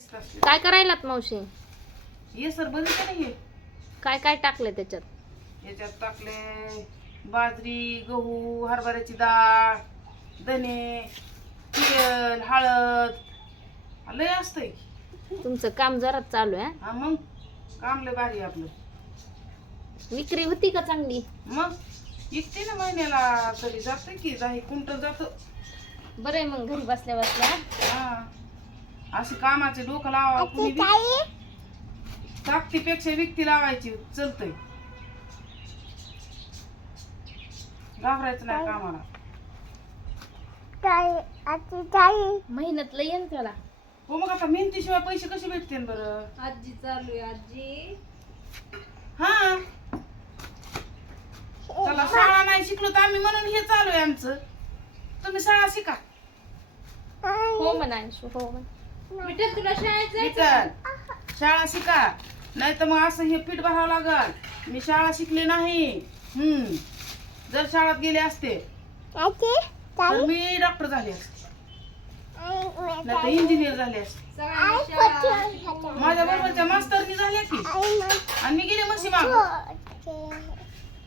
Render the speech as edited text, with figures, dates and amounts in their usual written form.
मस्त असते. काय करायलात मावशी? ये सर बघितलं नाही हे? काय काय टाकले त्याच्यात? याच्यात टाकले बाजरी, गहू, हरभऱ्याची डाळ, धने, तेल, हळद. लय असतंय. तुमचं काम जरा चालू आहे. हा मग काम लय भारी आहे आपलं. विक्री होती का चांगली? मग इकते ना महिन्याला तरी जाते की 10 क्विंटल जात. बरं आहे मग घरी बसल्या बसल्या. हा असे कामाचे डोकं लावा कुणी ताकदीपेक्षा विकती लावायची चलतय. घाबरायचं नाही कामाला. मेहनत लय आहे ना त्याला. हो मग आता मेहनतीशिवाय पैसे कसे भेटतील बरं? आजी चालू आहे आजी. हा चला शाळा नाही शिकलो तर आम्ही म्हणून हे चालू आहे आमचं. तुम्ही शाळा शिका. हो म्हणा हो म्हणा. विठ्ठल तुला शाळेत विठ्ठल, शाळा शिका नाही तर मग असं हे पीठ भरावं लागल. मी शाळा शिकले नाही. जर शाळेत गेले असते तर मी डॉक्टर झाले असते नाही तर इंजिनियर झाले असते. माझ्या बरोबरच्या मास्तरनी झाल्या की आणि मी गेले म्हशी माग.